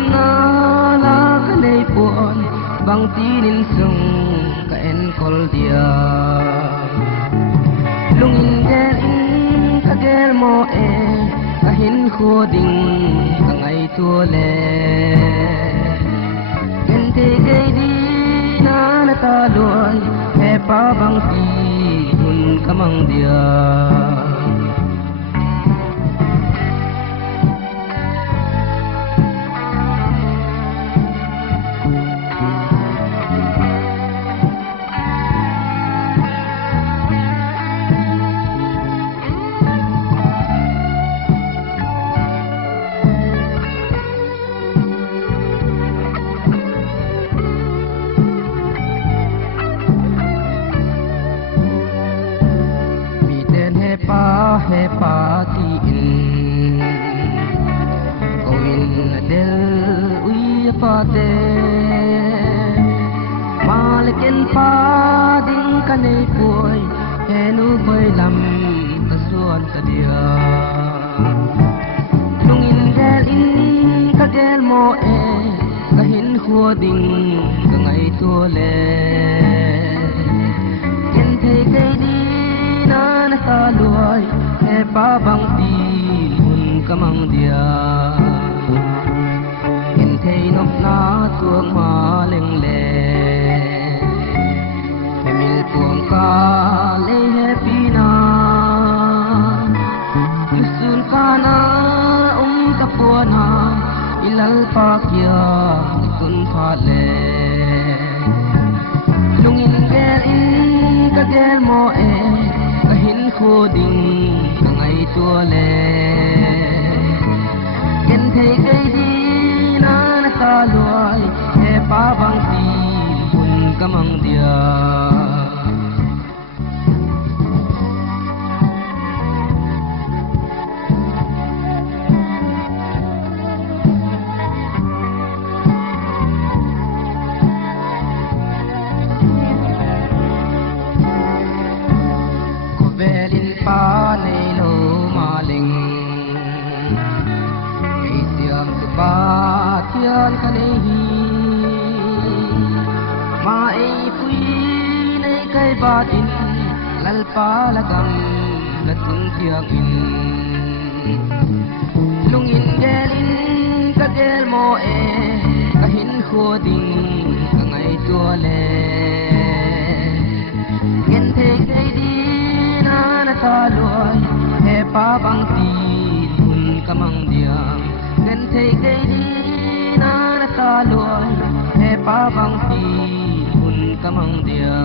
nam na la ka nei pon bang tinin sung ka en kol dia lungin gel in ka gel mo e ka hin khu ding ka ngai tu le gen te gei di na na ta loi he pa bang ti hun ka mang dia he pa ti in go in del ui pa te malikin pa ding ka nei puai he nu bơi lam ta suan ta dia lung in ka gel mo e ka hin khua ding ka ngai tu le ken thei kai di na na ta luai he pa bang ti hun ka mang dia in thei nop na tuang ma leng le he mil tuang ka le he pi na yusun ka na ka pu na ilal pa kya kun pha le lungin gel in ka gel mo e ka hin khu ding ngai tua le ken thei kai di na na ta luai he pa bang ti hun ka mang dia pa nei lo ma ling ei siam tu pa thian ka nei hi ma ei pui nei kai ba tin lal pa la gam la tun thiang in lung in ka gel mo e ka hin khu ding ka ngai tua le gen thei kai di ta luai he pa bang ti hun ka mang dia gen thei kai di na ta luai he pa bang ti hun ka mang dia